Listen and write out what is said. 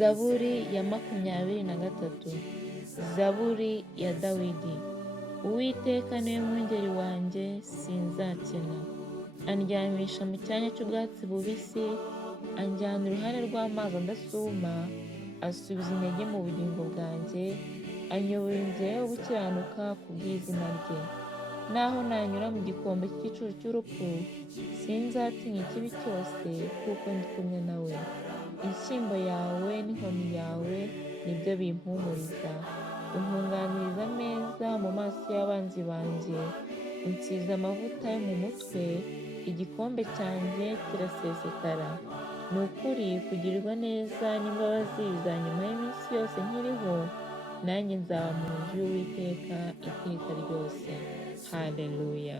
Zaburi ya 23. Zaburi ya Dawidi. Uwiteka niwe mwungeri wanjye, sinzakena. Andyamisha mu cyanya cy'ubwatsi bubisi, anjyana iruhande rw'amazi adasuma, asubiza intege mu bugingo bwanjye, anyobora inzira yo gukiranuka ku bw'izina rye. Naho nanyura mu gikombe cy'igicucu cy'urupfu, sinzatinya ikibi cyose, kuko ndi kumwe nawe. Inshyimbo yawe n'inkoni yawe ni byo bimpumuriza. Untunganiriza ameza mu maso y'abanzi banjye. Unsize amavuta yo mu mutwe, igikombe cyanjye kirasesekara. Ni ukuri kugirirwa neza n'imbabazi bizanyuma y'iminsi yose nkiriho, nanjye nzaba mu nzu y'Uwiteka iteka ryose. Haleluya.